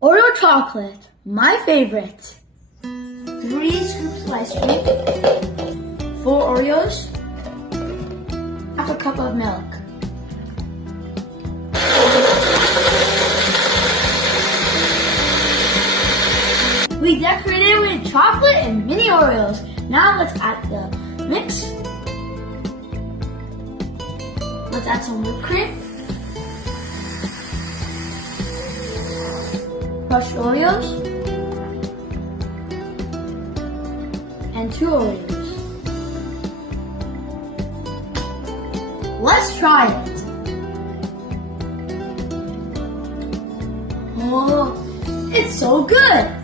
Oreo chocolate, my favorite. 3 scoops of ice cream, 4 Oreos, half a cup of milk. We decorated with chocolate and mini Oreos. Now let's add the mix. Let's add some whipped cream, crushed Oreos, and 2 Oreos. Let's try it. Oh, it's so good!